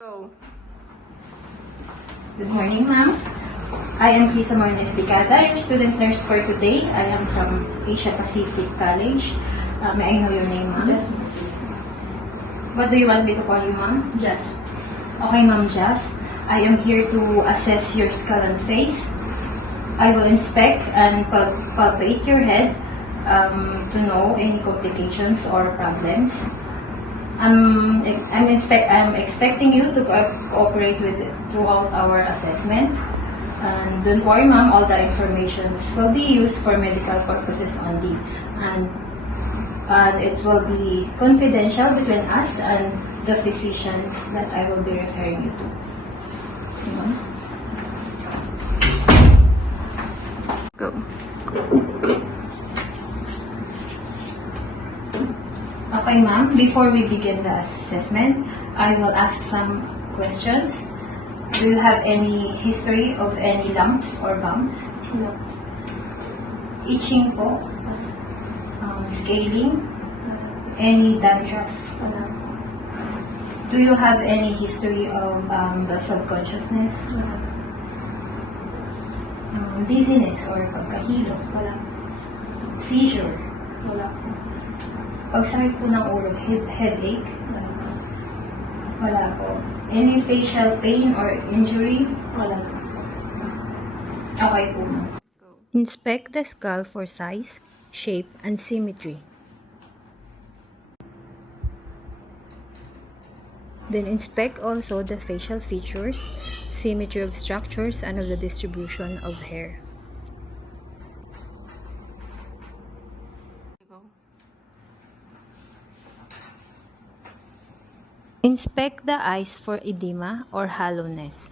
Go. Good morning, ma'am. I am Krisa Mornes Licata, your student nurse for today. I am from Asia Pacific College. May I know your name, ma'am? Yes, ma'am. What do you want me to call you, ma'am? Yes. Okay, ma'am, Jess. I am here to assess your skull and face. I will inspect and palpate your head to know any complications or problems. I'm expecting you to cooperate with it throughout our assessment. And don't worry, ma'am, all the informations will be used for medical purposes only. And it will be confidential between us and the physicians that I will be referring you to. Okay, ma'am? Go. Okay, ma'am. Before we begin the assessment, I will ask some questions. Do you have any history of any lumps or bumps? No. Itching po? Scaling? Any dandruff? Wala. Do you have any history of the subconsciousness? Wala. Dizziness or pagkahilo? Wala. Seizure? Wala. Pagsakit po ng ulo, headache? Wala. Wala po. Any facial pain or injury? Wala. Okay po, ma'am. Inspect the skull for size, shape, and symmetry. Then inspect also the facial features, symmetry of structures, and of the distribution of hair. Go. Inspect the eyes for edema or hollowness.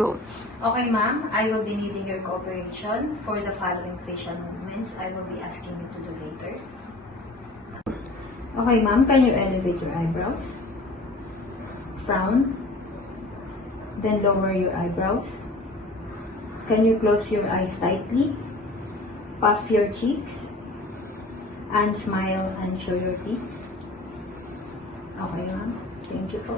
Go. Okay, ma'am. I will be needing your cooperation for the following facial movements I will be asking you to do later. Okay, ma'am. Can you elevate your eyebrows? Frown. Then lower your eyebrows. Can you close your eyes tightly? Puff your cheeks. And smile and show your teeth. Okay, ma'am. Thank you po.